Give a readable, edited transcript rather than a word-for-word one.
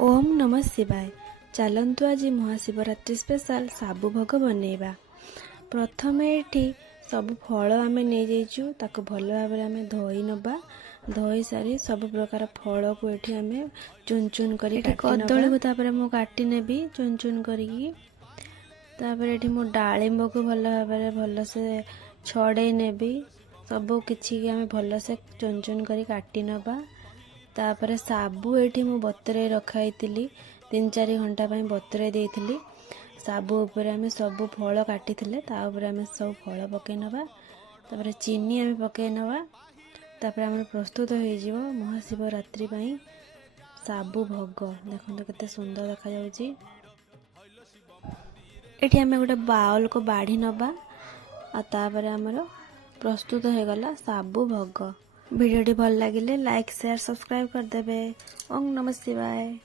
ओम नमः शिवाय। चलतु आज महाशिवरात्रि स्पेशल साबु भोग बनैबा। प्रथम ये सब फल आम नहीं जाइचु ताको भल भाव आम धोई नबा। धोई सारी सब प्रकार फल को ये आम चुन चुन करी कदली को तापर मु काटी नेबी चुन चुन करी। तापर ये मु डालिंब को भल भाव भल से छड़े नेबी। सब किछि आम भल से चुन चुन करी काटी नबा। तापर साबु ये मु बतरे रखाई 3-4 घंटा बतरे देइथिली। साबु ऊपर आम सब फल काटी आम सब फल पकई नबा। तापर चीनी आम पकई नबा। तापर आम प्रस्तुत हो महाशिवरात्रि साबु भोग। देखो केते सुंदर देखा जाउची। एठी आम गोटे बाउल को बाढ़ी नबा। तापर आमर प्रस्तुत हो गला साबु भोग। वीडियो भल लगे लाइक शेयर सब्सक्राइब करदे। ओम नमः शिवाय।